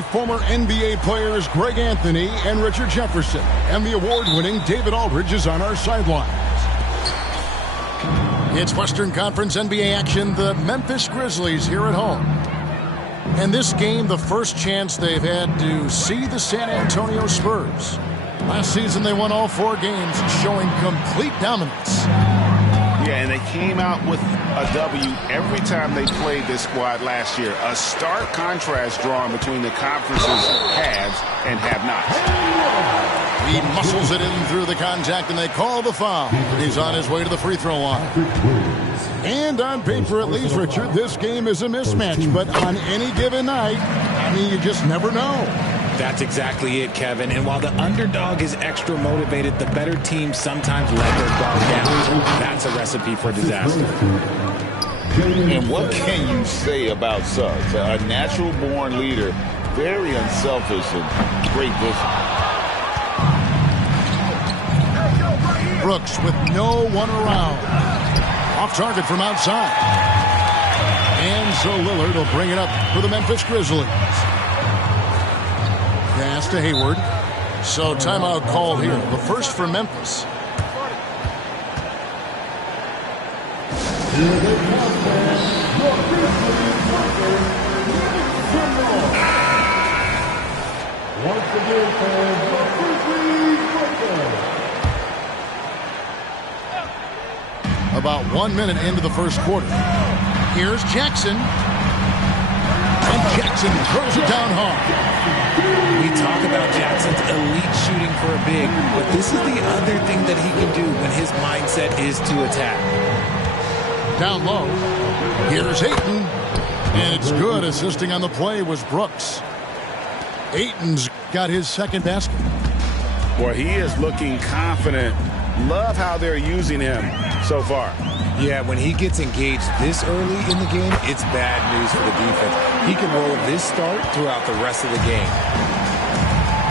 Former NBA players Greg Anthony and Richard Jefferson, and the award-winning David Aldridge is on our sidelines. It's Western Conference NBA action, the Memphis Grizzlies here at home. And this game, the first chance they've had to see the San Antonio Spurs. Last season, they won all 4 games, showing complete dominance. Yeah, and they came out with a W every time they played this squad last year. A stark contrast drawn between the conference's haves and have-nots. He muscles it in through the contact, and they call the foul. He's on his way to the free throw line. And on paper, at least, Richard, this game is a mismatch. But on any given night, I mean, you just never know. That's exactly it, Kevin. And while the underdog is extra motivated, the better teams sometimes let their guard down. That's a recipe for disaster. And what can you say about Suggs? A natural-born leader, very unselfish and great vision. Brooks with no one around. Off target from outside. And so Lillard will bring it up for the Memphis Grizzlies. Pass to Hayward. So timeout called here. The first for Memphis. About 1 minute into the first quarter. Here's Jackson. And Jackson throws it down hard. We talk about Jackson's elite shooting for a big, but this is the other thing that he can do when his mindset is to attack. Down low. Here's Ayton. And it's good. Assisting on the play was Brooks. Ayton's got his second basket. Boy, he is looking confident. Love how they're using him so far. Yeah, when he gets engaged this early in the game, it's bad news for the defense. He can roll this start throughout the rest of the game.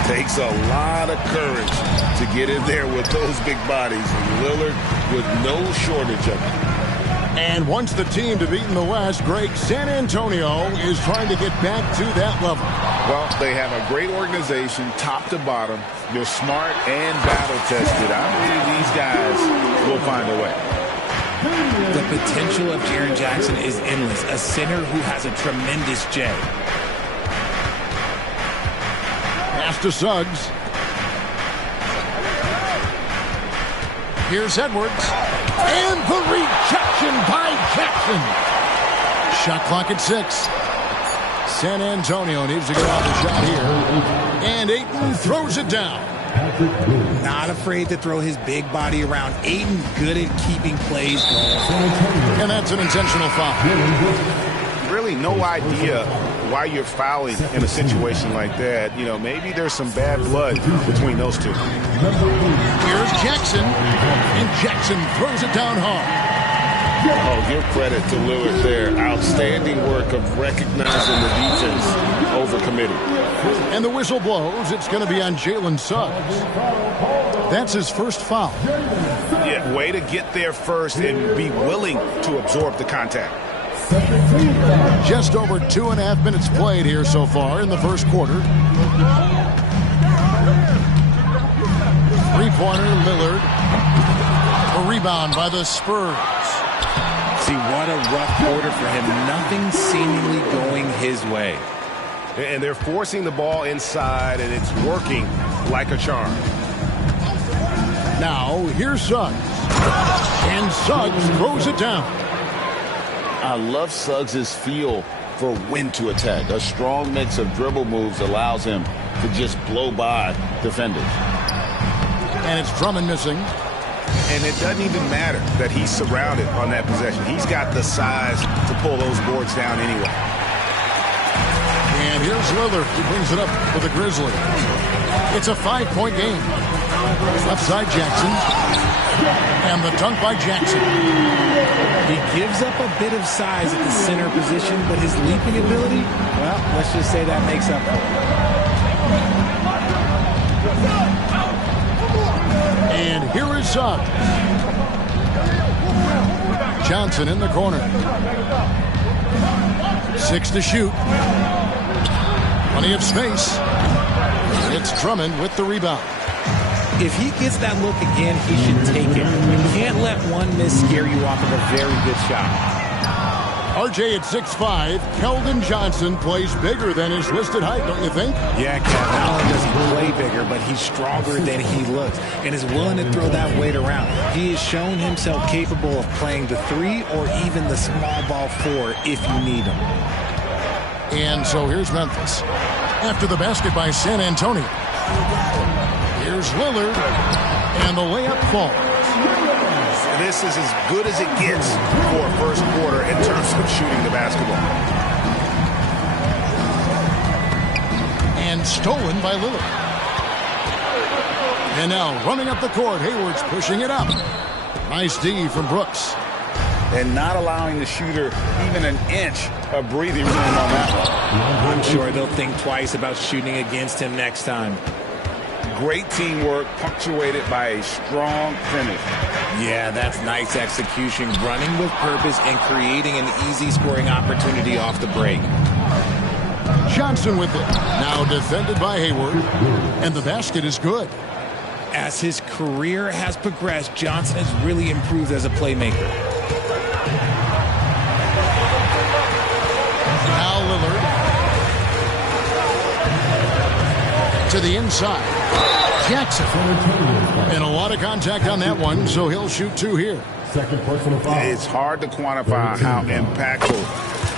Takes a lot of courage to get in there with those big bodies. And Lillard with no shortage of it. And once the team to beat in the West, Greg, San Antonio is trying to get back to that level. Well, they have a great organization, top to bottom. They're smart and battle-tested. I believe these guys will find a way. The potential of Jaren Jackson is endless. A center who has a tremendous J. Pass to Suggs. Here's Edwards. And the rejection by Jackson. Shot clock at 6. San Antonio needs to get off the shot here. And Ayton throws it down. Not afraid to throw his big body around. Ayton good at keeping plays going. And that's an intentional foul. Really no idea why you're fouling in a situation like that. You know, maybe there's some bad blood between those two. Here's Jackson. And Jackson throws it down hard. Oh, give credit to Lillard there. Outstanding work of recognizing the defense overcommitting. And the whistle blows. It's going to be on Jalen Suggs. That's his first foul. Yeah, way to get there first and be willing to absorb the contact. Just over 2.5 minutes played here so far in the first quarter. Three-pointer, Lillard. A rebound by the Spurs. See, what a rough quarter for him. Nothing seemingly going his way. And they're forcing the ball inside, and it's working like a charm. Now, here's Suggs. And Suggs throws it down. I love Suggs' feel for when to attack. A strong mix of dribble moves allows him to just blow by defenders. And it's Drummond missing. And it doesn't even matter that he's surrounded on that possession. He's got the size to pull those boards down anyway. And here's Lillard, who brings it up for the Grizzlies. It's a 5-point game. Left side Jackson. And the dunk by Jackson. He gives up a bit of size at the center position, but his leaping ability, well, let's just say that makes up for it. And here is Suggs. Johnson in the corner. 6 to shoot. Plenty of space. It's Drummond with the rebound. If he gets that look again, he should take it. You can't let one miss scare you off of a very good shot. RJ at 6'5", Keldon Johnson plays bigger than his listed height, don't you think? Yeah, Kev, not only does he play bigger, but he's stronger than he looks and is willing to throw that weight around. He has shown himself capable of playing the 3 or even the small ball 4 if you need him. And so here's Memphis. After the basket by San Antonio. Here's Lillard, and the layup falls. This is as good as it gets for a first quarter in terms of shooting the basketball. And stolen by Lillard. And now running up the court, Hayward's pushing it up. Nice D from Brooks. And not allowing the shooter even an inch of breathing room on that one. I'm sure they'll think twice about shooting against him next time. Great teamwork punctuated by a strong finish. Yeah, that's nice execution, running with purpose and creating an easy scoring opportunity off the break. Johnson with it. Now defended by Hayward. And the basket is good. As his career has progressed, Johnson has really improved as a playmaker. Now Lillard. To the inside. Jackson. And a lot of contact on that one, so he'll shoot 2 here. Second personal foul. It's hard to quantify how impactful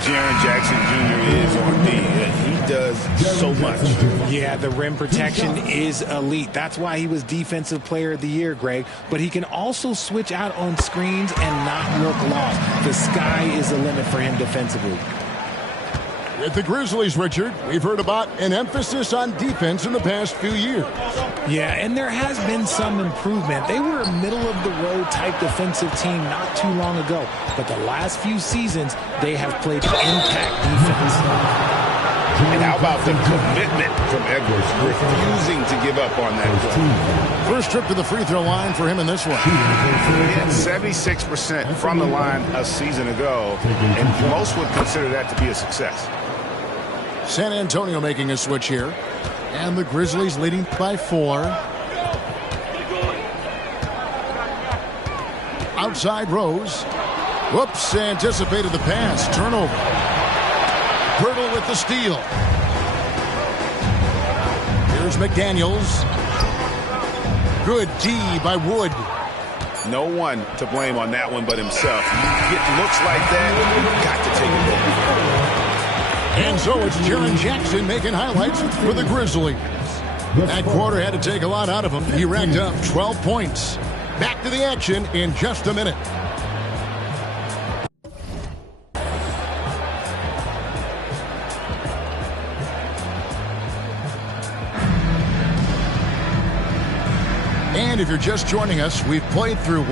Jaren Jackson Jr. is on D. He does so much. Yeah, the rim protection is elite. That's why he was Defensive Player of the Year, Greg. But he can also switch out on screens and not look lost. The sky is the limit for him defensively. With the Grizzlies, Richard, we've heard about an emphasis on defense in the past few years. Yeah, and there has been some improvement. They were a middle-of-the-road type defensive team not too long ago. But the last few seasons, they have played impact defense. And how about the commitment from Edwards, refusing to give up on that play. First trip to the free throw line for him in this one. He had 76% from the line a season ago, and most would consider that to be a success. San Antonio making a switch here. And the Grizzlies leading by 4. Outside Rose. Whoops, anticipated the pass. Turnover. Hurdle with the steal. Here's McDaniels. Good D by Wood. No one to blame on that one but himself. You get looks like that, you've got to take it. And so it's Jaren Jackson making highlights for the Grizzlies. That quarter had to take a lot out of him. He racked up 12 points. Back to the action in just a minute. And if you're just joining us, we've played through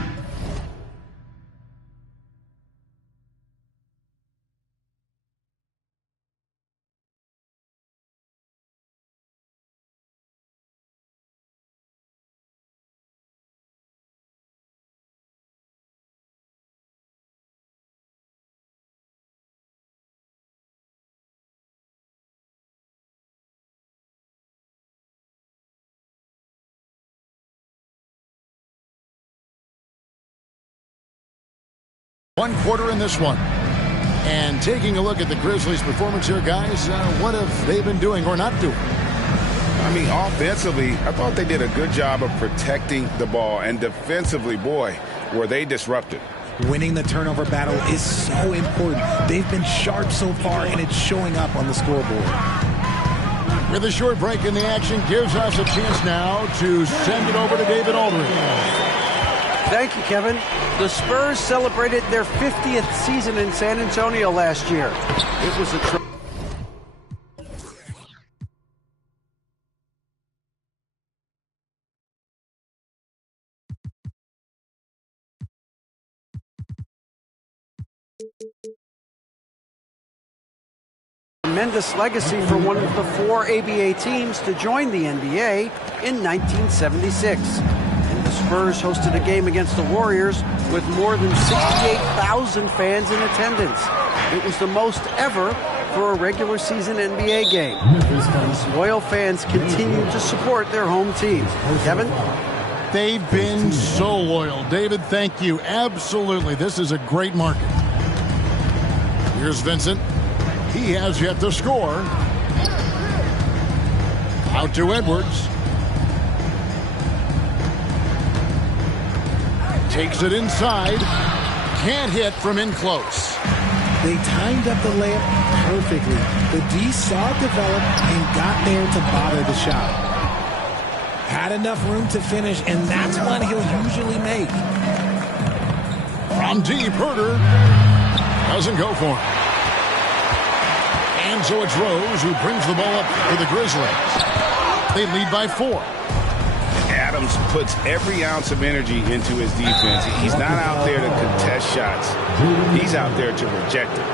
one quarter in this one. And taking a look at the Grizzlies' performance here, guys, what have they been doing or not doing? I mean, offensively, I thought they did a good job of protecting the ball. And defensively, boy, were they disrupted. Winning the turnover battle is so important. They've been sharp so far, and it's showing up on the scoreboard. With a short break in the action, gives us a chance now to send it over to David Aldridge. Thank you, Kevin. The Spurs celebrated their 50th season in San Antonio last year. It was a tremendous legacy for one of the 4 ABA teams to join the NBA in 1976. And the Spurs hosted a game against the Warriors with more than 68,000 fans in attendance. It was the most ever for a regular season NBA game. These loyal fans continue to support their home team. Kevin? They've been so loyal. David, thank you. Absolutely. This is a great market. Here's Vincent. He has yet to score. Out to Edwards. Takes it inside. Can't hit from in close. They timed up the layup perfectly. The D saw it develop and got there to bother the shot. Had enough room to finish, and that's one he'll usually make. From deep, Herter doesn't go for it. And so it's Rose who brings the ball up for the Grizzlies. They lead by 4. Adams puts every ounce of energy into his defense. He's not out there to contest shots. He's out there to reject them.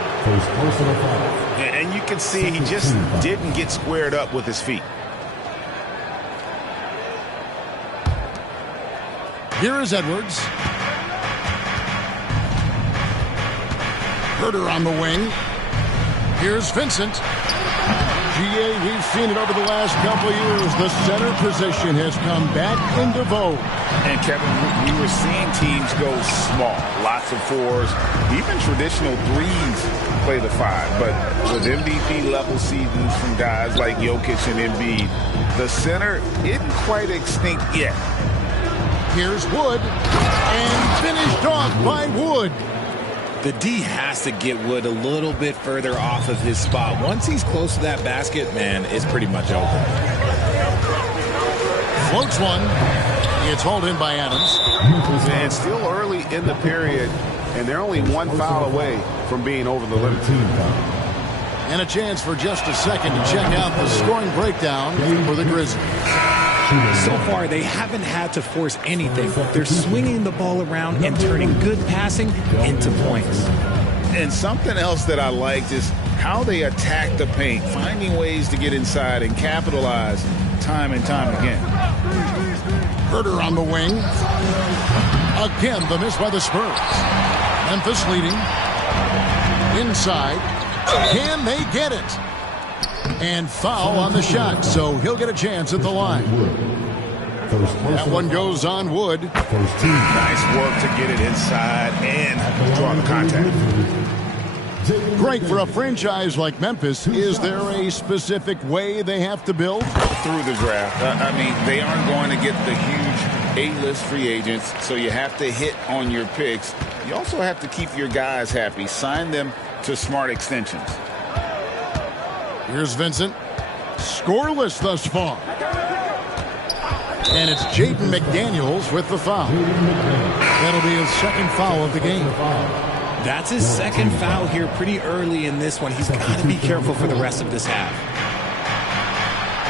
And you can see he just didn't get squared up with his feet. Here is Edwards. Herter on the wing. Here's Vincent. GA, we've seen it over the last couple of years. The center position has come back into vogue. And Kevin, we were seeing teams go small. Lots of 4s. Even traditional 3s play the 5. But with MVP level seasons from guys like Jokic and Embiid, the center isn't quite extinct yet. Here's Wood, and finished off by Wood. The D has to get Wood a little bit further off of his spot. Once he's close to that basket, man, it's pretty much open. Floats one. It's hauled in by Adams. And still early in the period, and they're only 1 foul away from being over the limit. And a chance for just a second to check out the scoring breakdown for the Grizzlies. So far, they haven't had to force anything. They're swinging the ball around and turning good passing into points. And something else that I liked is how they attack the paint, finding ways to get inside and capitalize time and time again. Herter on the wing. Again, the miss by the Spurs. Memphis leading. Inside. Can they get it? And foul on the shot, so he'll get a chance at the line. That one goes on Wood. Nice work to get it inside and draw the contact. Greg, for a franchise like Memphis, is there a specific way they have to build? Through the draft. I mean, they aren't going to get the huge A-list free agents, so you have to hit on your picks. You also have to keep your guys happy. Sign them to smart extensions. Here's Vincent. Scoreless thus far. And it's Jaden McDaniels with the foul. That'll be his second foul of the game. That's his second foul here pretty early in this one. He's got to be careful for the rest of this half.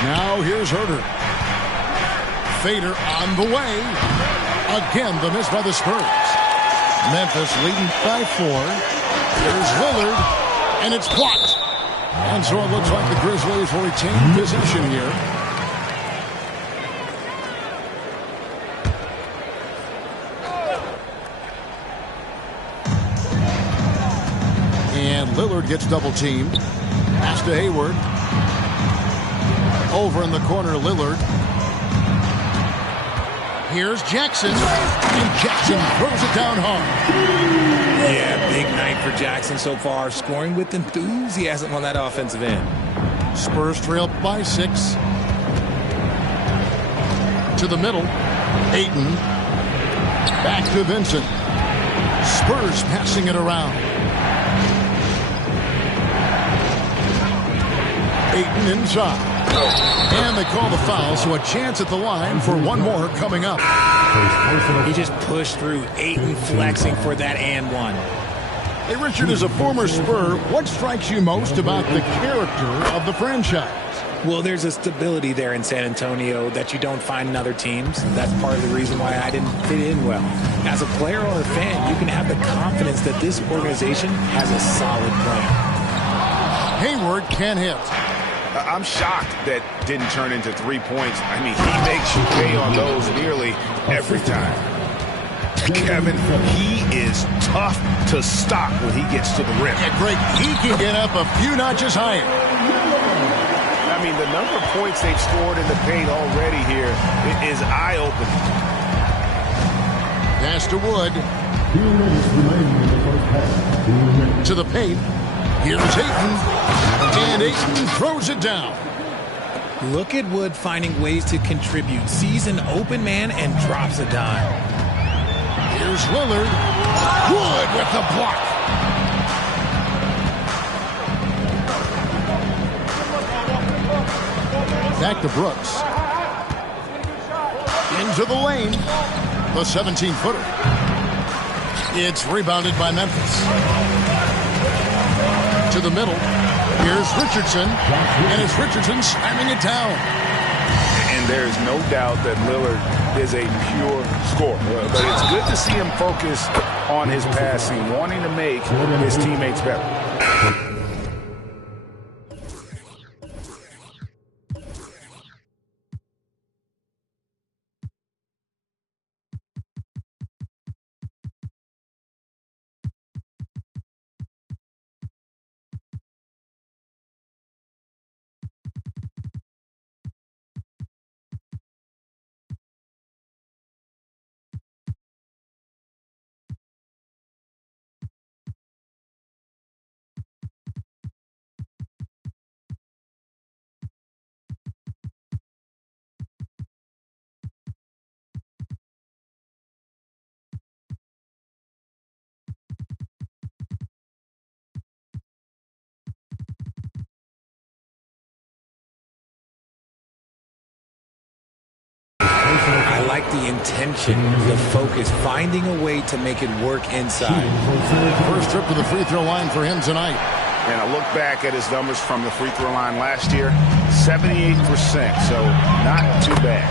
Now here's Herter. Fader on the way. Again, the miss by the Spurs. Memphis leading by 4. There's Lillard, and it's blocked. And so it looks like the Grizzlies will retain possession here. And Lillard gets double-teamed. Pass to Hayward. Over in the corner, Lillard. Here's Jackson. And Jackson throws it down hard. Yeah, big night for Jackson so far. Scoring with enthusiasm on that offensive end. Spurs trail by 6. To the middle. Ayton. Back to Vincent. Spurs passing it around. Ayton inside. And they call the foul, so a chance at the line for one more coming up. He just pushed through. Ayton flexing for that and one. Hey, Richard, as a former Spur, what strikes you most about the character of the franchise? Well, there's a stability there in San Antonio that you don't find in other teams. That's part of the reason why I didn't fit in well. As a player or a fan, you can have the confidence that this organization has a solid plan. Hayward can hit. I'm shocked that didn't turn into 3 points. I mean, he makes you pay on those nearly every time. Kevin, he is tough to stop when he gets to the rim. Yeah, Greg, he can get up a few notches higher. I mean, the number of points they've scored in the paint already here is eye-opening. Pass to Wood. To the paint. Here's Ayton. And Ayton throws it down. Look at Wood finding ways to contribute. Sees an open man and drops a dime. Here's Lillard. Wood with the block. Back to Brooks. Into the lane. The 17-footer. It's rebounded by Memphis. To the middle. Here's Richardson. And it's Richardson slamming it down. And there's no doubt that Lillard is a pure scorer. But it's good to see him focus on his passing, wanting to make his teammates better. I like the intention, the focus, finding a way to make it work inside. First trip to the free throw line for him tonight. And I look back at his numbers from the free throw line last year, 78%, so not too bad.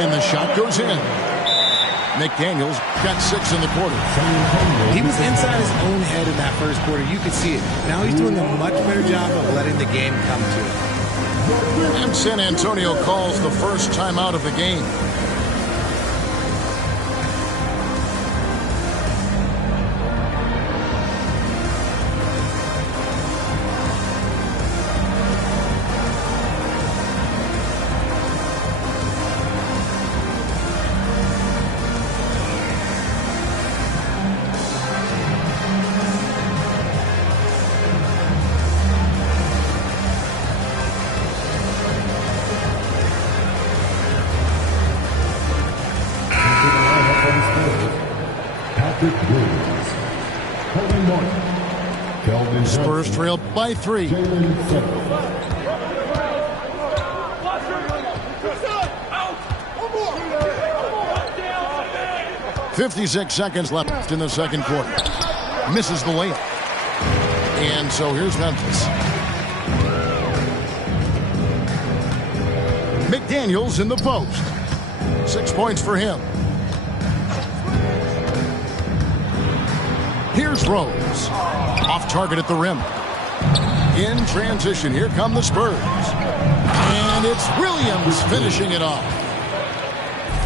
And the shot goes in. McDaniels got 6 in the quarter. He was inside his own head in that first quarter. You could see it. Now he's doing a much better job of letting the game come to him. And San Antonio calls the first timeout of the game. Spurs trail by 3. 56 seconds left in the second quarter. Misses the layup. And so here's Memphis. McDaniels in the post. 6 points for him. Here's Rose. Off target at the rim. In transition, here come the Spurs. And it's Williams finishing it off.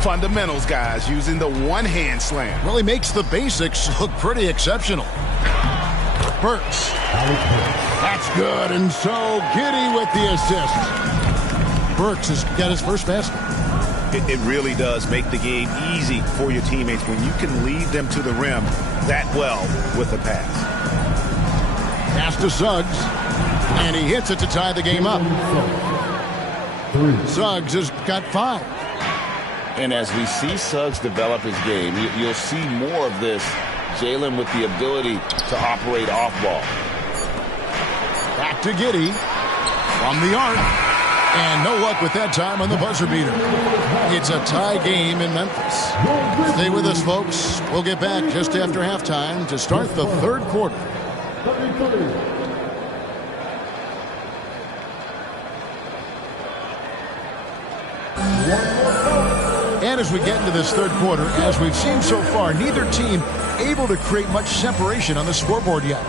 Fundamentals, guys, using the one-hand slam. Really makes the basics look pretty exceptional. Burks. That's good, and so Giddey with the assist. Burks has got his first basket. It really does make the game easy for your teammates when you can lead them to the rim that well with a pass. Pass to Suggs, and he hits it to tie the game up. Suggs has got 5. And as we see Suggs develop his game, you'll see more of this. Jalen with the ability to operate off ball. Back to Giddey from the arc. And no luck with that time on the buzzer beater. It's a tie game in Memphis. Stay with us, folks. We'll get back just after halftime to start the third quarter. And as we get into this third quarter, as we've seen so far, neither team able to create much separation on the scoreboard yet.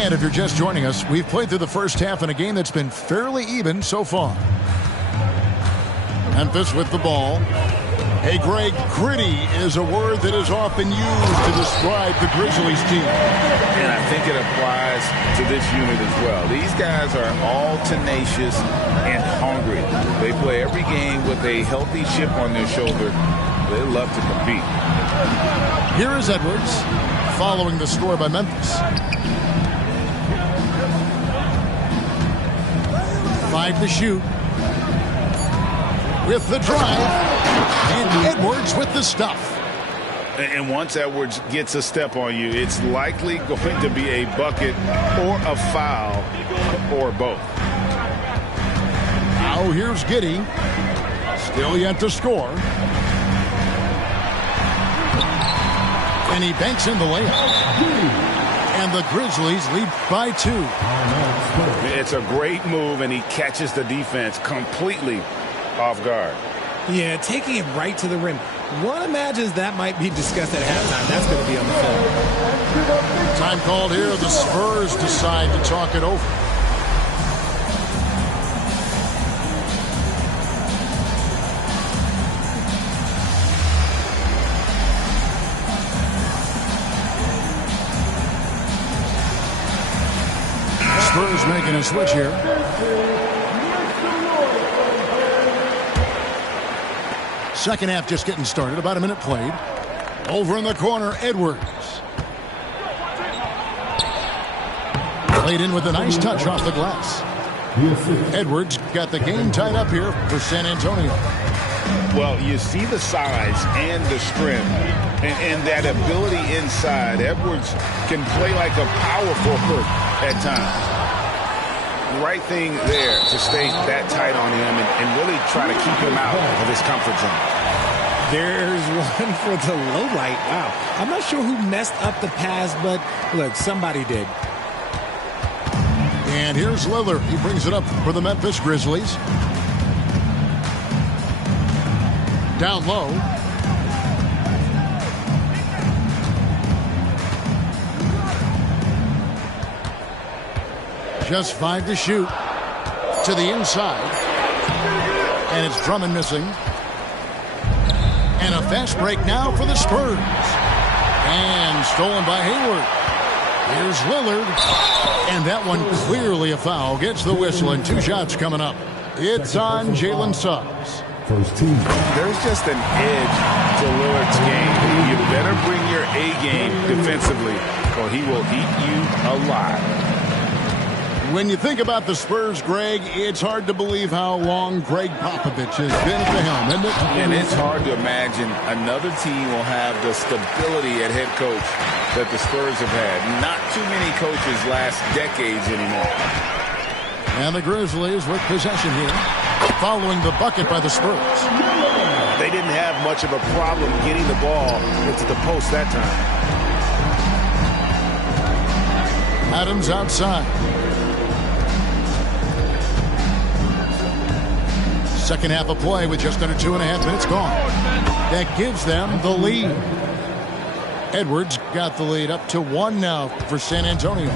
And if you're just joining us, we've played through the first half in a game that's been fairly even so far. Memphis with the ball. Hey, Greg, gritty is a word that is often used to describe the Grizzlies team. And I think it applies to this unit as well. These guys are all tenacious and hungry. They play every game with a healthy chip on their shoulder. They love to compete. Here is Edwards following the score by Memphis. 5 to shoot. With the drive. And Edwards with the stuff. And once Edwards gets a step on you, it's likely going to be a bucket or a foul or both. Now here's Giddey. Still yet to score. And he banks in the layup. And the Grizzlies lead by 2. It's a great move, and he catches the defense completely off guard. Yeah, taking it right to the rim. One imagines that might be discussed at halftime. That's going to be on the film. Time called here. The Spurs decide to talk it over. Spurs making a switch here. Second half just getting started. About a minute played. Over in the corner, Edwards. Played in with a nice touch off the glass. Edwards got the game tied up here for San Antonio. Well, you see the size and the strength and that ability inside. Edwards can play like a power forward at times. Right thing there to stay that tight on him and really try to keep him out of his comfort zone. There's one for the low light. Wow. I'm not sure who messed up the pass, but look, somebody did. And here's Lillard. He brings it up for the Memphis Grizzlies. Down low. Just 5 to shoot. To the inside. And it's Drummond missing. And a fast break now for the Spurs. And stolen by Hayward. Here's Lillard. And that one clearly a foul. Gets the whistle and 2 shots coming up. It's on Jalen Suggs. First team. There's just an edge to Lillard's game. You better bring your A game defensively or he will eat you alive. When you think about the Spurs, Greg, it's hard to believe how long Greg Popovich has been at the helm, isn't it? And it's hard to imagine another team will have the stability at head coach that the Spurs have had. Not too many coaches last decades anymore. And the Grizzlies with possession here, following the bucket by the Spurs. They didn't have much of a problem getting the ball into the post that time. Adams outside. Second half of play with just under 2.5 minutes gone. That gives them the lead. Edwards got the lead up to 1 now for San Antonio.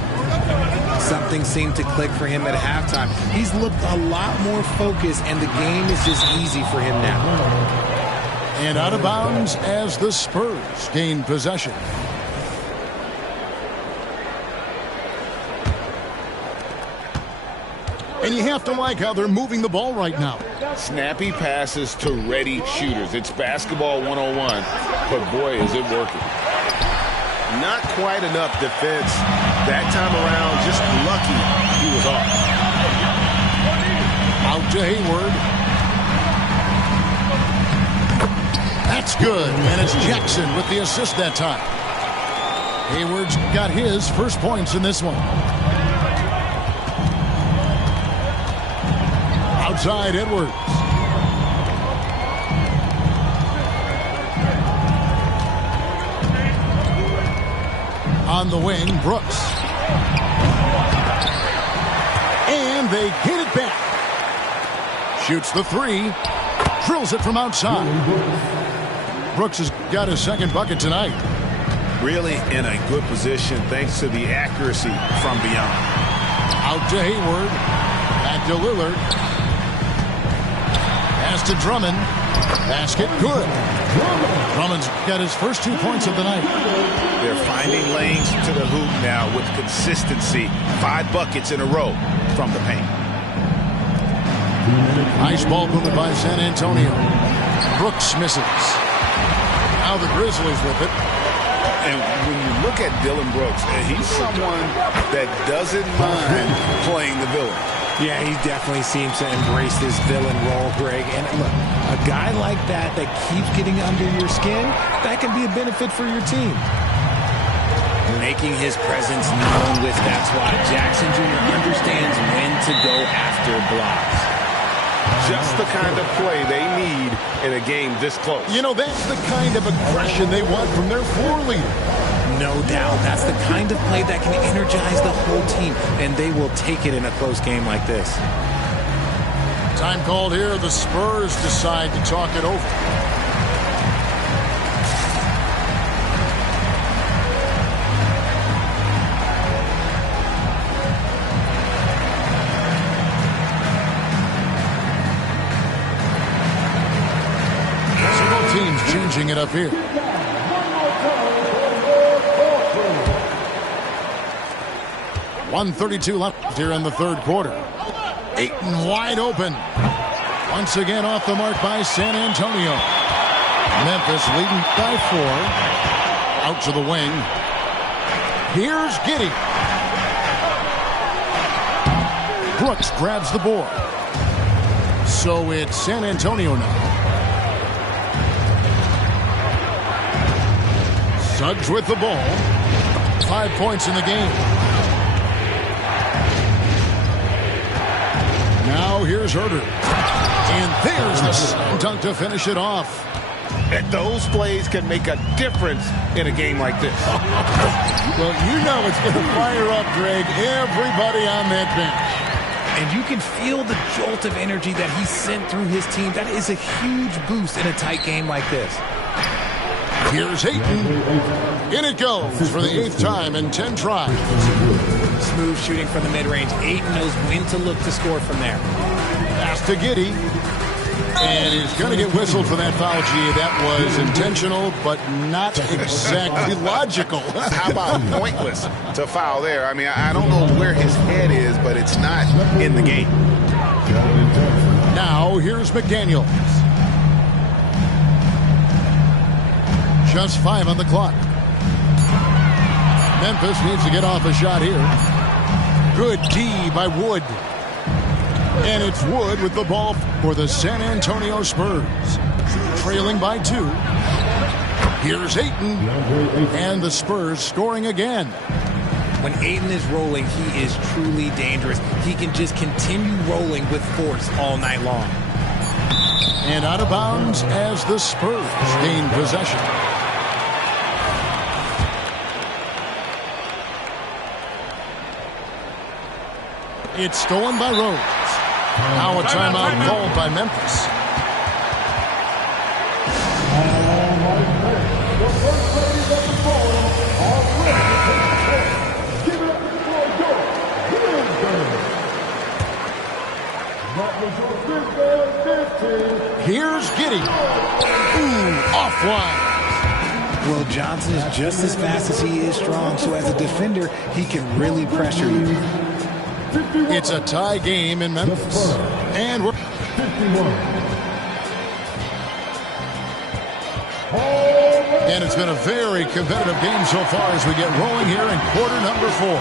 Something seemed to click for him at halftime. He's looked a lot more focused, and the game is just easy for him now. And out of bounds as the Spurs gain possession. And you have to like how they're moving the ball right now. Snappy passes to ready shooters. It's basketball 101, but boy, is it working. Not quite enough defense that time around. Just lucky he was off. Out to Hayward. That's good, and it's Jackson with the assist that time. Hayward's got his first points in this one. Outside Edwards. On the wing, Brooks. And they get it back. Shoots the 3. Drills it from outside. Brooks has got his second bucket tonight. really in a good position thanks to the accuracy from beyond. Out to Hayward. Back to Lillard. Pass to Drummond. Basket good. Drummond's got his first 2 points of the night. They're finding lanes to the hoop now with consistency. 5 buckets in a row from the paint. Nice ball movement by San Antonio. Brooks misses. Now the Grizzlies with it. And when you look at Dylan Brooks, he's someone that doesn't mind playing the villain. Yeah, he definitely seems to embrace this villain role, Greg. And look, a guy like that keeps getting under your skin, that can be a benefit for your team. Making his presence known with that swat, Jackson Jr. understands when to go after blocks. Just the kind of play they need in a game this close. You know, that's the kind of aggression they want from their floor leader. No doubt. That's the kind of play that can energize the whole team, and they will take it in a close game like this. Time called here. The Spurs decide to talk it over. Teams changing it up here. .132 left here in the third quarter. Ayton wide open. Once again off the mark by San Antonio. Memphis leading by 4. Out to the wing. Here's Giddey. Brooks grabs the board. So it's San Antonio now. Suggs with the ball. 5 points in the game. Now here's Herder. And there's the slam dunk to finish it off. And those plays can make a difference in a game like this. Well, you know it's going to fire up, Greg, everybody on that bench. And you can feel the jolt of energy that he sent through his team. That is a huge boost in a tight game like this. Here's Ayton. In it goes for the 8th time in 10 tries. Smooth shooting from the mid-range. Ayton knows when to look to score from there. Pass to Giddey. And he's going to get whistled for that foul, G. That was intentional, but not exactly logical. How about pointless to foul there? I mean, I don't know where his head is, but it's not in the game. Now, here's McDaniels. Just 5 on the clock. Memphis needs to get off a shot here. Good D by Wood. And it's Wood with the ball for the San Antonio Spurs. Trailing by 2. Here's Ayton. And the Spurs scoring again. When Ayton is rolling, he is truly dangerous. He can just continue rolling with force all night long. And out of bounds as the Spurs gain possession. It's stolen by Rose. Now a timeout called by Memphis. Here's Giddey. Ooh, offline. Well, Johnson is just as fast as he is strong, so as a defender, he can really pressure you. It's a tie game in Memphis. And we're... And it's been a very competitive game so far as we get rolling here in quarter number 4.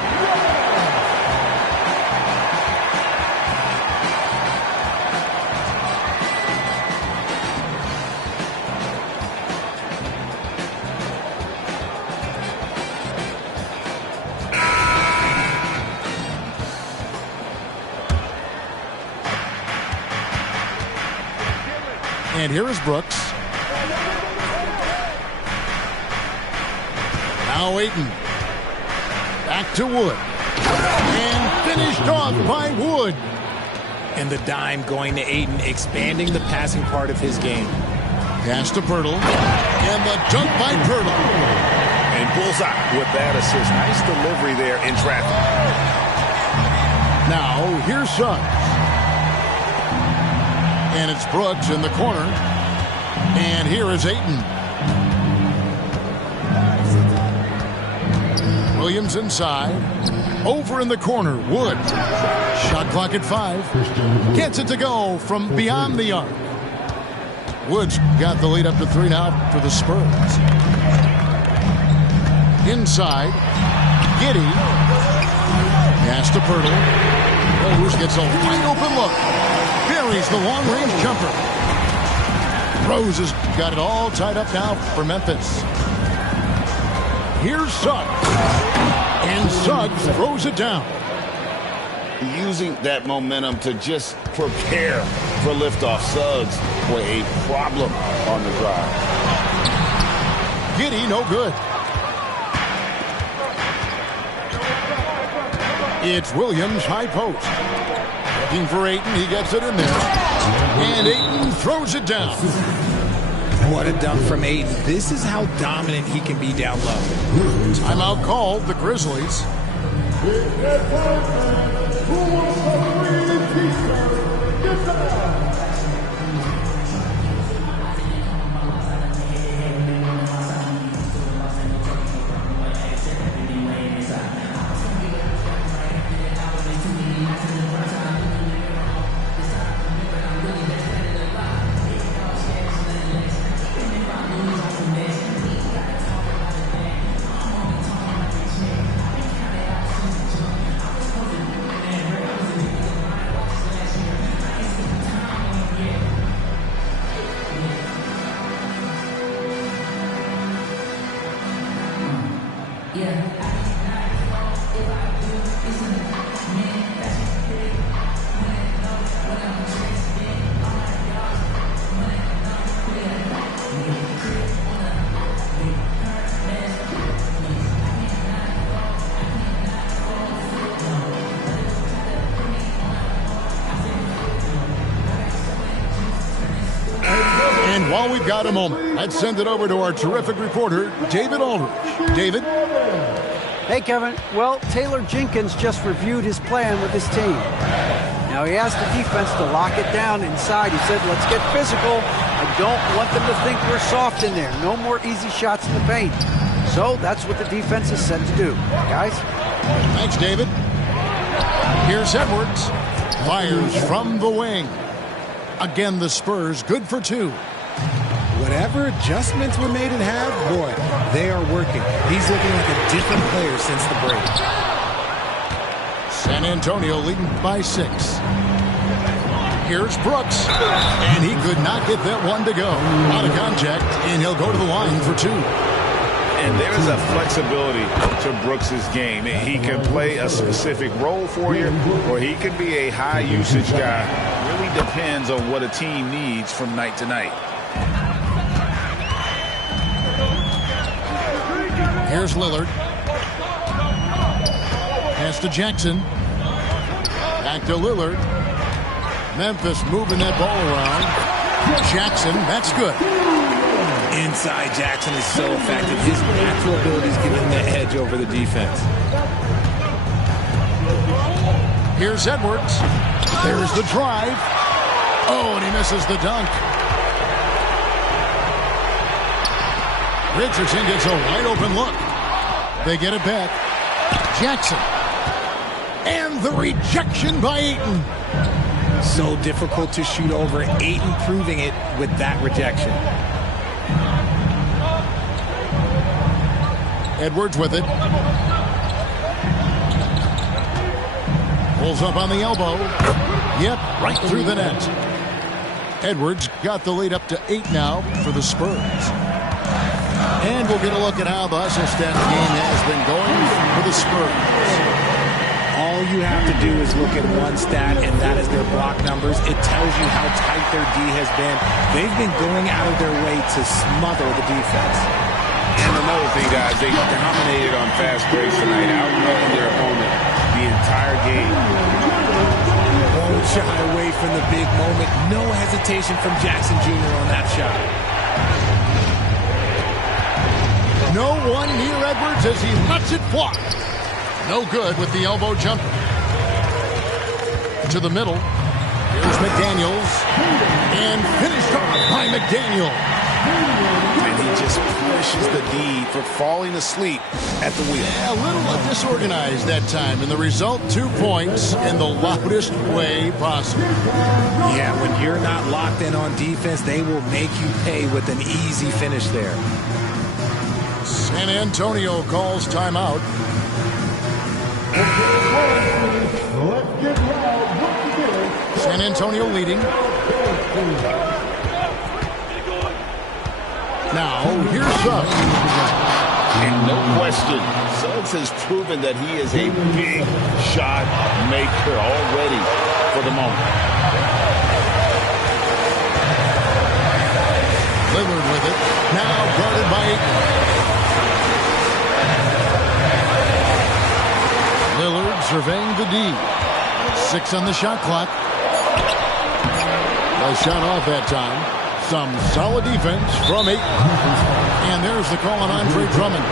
And here is Brooks. Now Ayton. Back to Wood. And finished off by Wood. And the dime going to Ayton, expanding the passing part of his game. Pass to Pirtle. And the dunk by Pirtle. And bullseye with that assist. Nice delivery there in traffic. Now, here's Suggs. And it's Brooks in the corner. And here is Ayton. Williams inside. Over in the corner, Wood. Shot clock at 5. Gets it to go from beyond the arc. Wood's got the lead up to 3 now for the Spurs. Inside. Giddey. Pass to Pirtle. Rose gets a wide open look. Buries the long-range jumper. Rose has got it all tied up now for Memphis. Here's Suggs. And Suggs throws it down. Using that momentum to just prepare for liftoff. Suggs with a problem on the drive. Giddey, no good. It's Williams, high post. Looking for Ayton, he gets it in there. And Ayton throws it down. What a dunk from Ayton. This is how dominant he can be down low. Timeout called, the Grizzlies. While we've got a moment, let's send it over to our terrific reporter, David Aldridge. David? Hey, Kevin. Well, Taylor Jenkins just reviewed his plan with his team. Now, he asked the defense to lock it down inside. He said, let's get physical. I don't want them to think we're soft in there. No more easy shots in the paint. So that's what the defense is set to do. Guys? Thanks, David. Here's Edwards. Fires from the wing. Again, the Spurs good for 2. Whatever adjustments were made at half, boy, they are working. He's looking like a different player since the break. San Antonio leading by 6. Here's Brooks. And he could not get that one to go. Out of contact, and he'll go to the line for 2. And there is a flexibility to Brooks' game. He can play a specific role for you, or he can be a high-usage guy. Really depends on what a team needs from night to night. Here's Lillard. Pass to Jackson. Back to Lillard. Memphis moving that ball around. Jackson, that's good. Inside Jackson is so effective. His natural abilities give him the edge over the defense. Here's Edwards. There's the drive. Oh, and he misses the dunk. Richardson gets a wide open look. They get it back. Jackson. And the rejection by Ayton. So difficult to shoot over. Ayton proving it with that rejection. Edwards with it. Pulls up on the elbow. Yep, right through the net. Edwards got the lead up to 8 now for the Spurs. And we'll get a look at how the Hustle-Stat game has been going for the Spurs. All you have to do is look at one stat, and that is their block numbers. It tells you how tight their D has been. They've been going out of their way to smother the defense. And another thing, guys, they dominated on fast breaks tonight, outrunning their opponent the entire game. Won't shy away from the big moment. No hesitation from Jackson Jr. on that shot. No one near Edwards as he lets it fly. No good with the elbow jumper. To the middle. Here's McDaniels. And finished off by McDaniel. And he just punishes the D for falling asleep at the wheel. Yeah, a little disorganized that time. And the result, 2 points in the loudest way possible. Yeah, when you're not locked in on defense, they will make you pay with an easy finish there. San Antonio calls timeout. San Antonio leading. Now, here's Suggs. And no question, Suggs has proven that he is a big shot maker already for the moment. Lillard with it. Now guarded by Ayton. Lillard surveying the D. 6 on the shot clock. A shot off that time. Some solid defense from Ayton. And there's the call on Andre Drummond.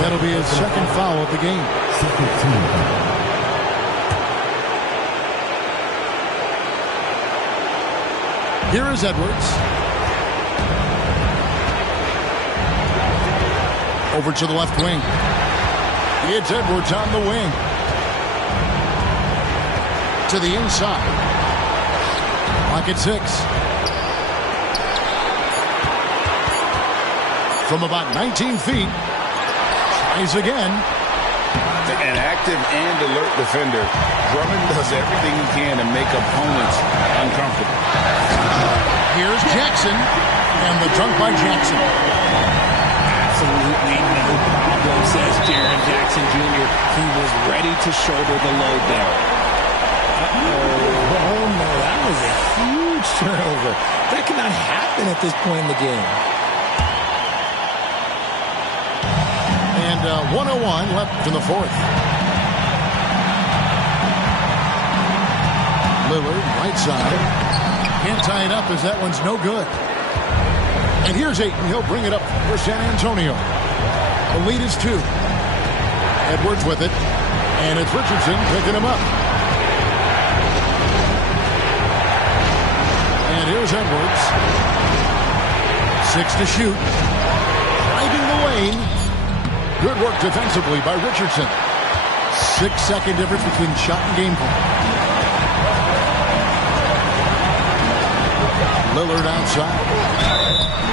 That'll be his second foul of the game. Here is Edwards. Over to the left wing. It's Edwards on the wing. To the inside. Clock at 6. From about 19 feet. Tries again. An active and alert defender. Drummond does everything he can to make opponents uncomfortable. Here's Jackson. And the dunk by Jackson. Absolutely no problem, says Jaren Jackson Jr. He was ready to shoulder the load there. Oh no, that was a huge turnover. That cannot happen at this point in the game. And 1:01 left in the fourth. Lillard, right side. Can't tie it up as that one's no good. And here's Ayton. He'll bring it up for San Antonio. The lead is 2. Edwards with it. And it's Richardson picking him up. And here's Edwards. 6 to shoot. Driving the lane. Good work defensively by Richardson. 6-second difference between shot and game clock. Lillard outside.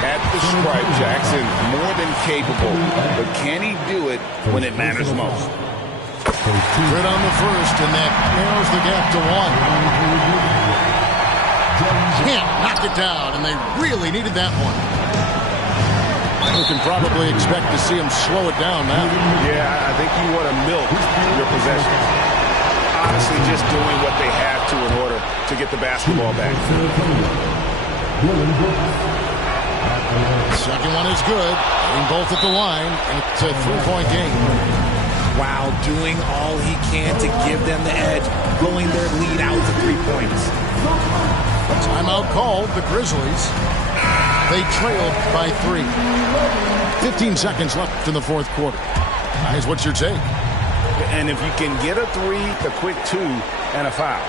At the stripe, Jackson more than capable, but can he do it when it matters most? Good on the first, and that narrows the gap to 1. Can't knock it down, and they really needed that one. You can probably expect to see him slow it down now. Yeah, I think you want to milk your possessions. Honestly, just doing what they have to in order to get the basketball back. Second one is good. Getting both at the line, and it's a 3-point game. Wow, doing all he can to give them the edge, pulling their lead out to 3 points. Timeout called, the Grizzlies. They trailed by 3. 15 seconds left in the fourth quarter. Guys, what's your take? And if you can get a 3, a quick 2, and a foul,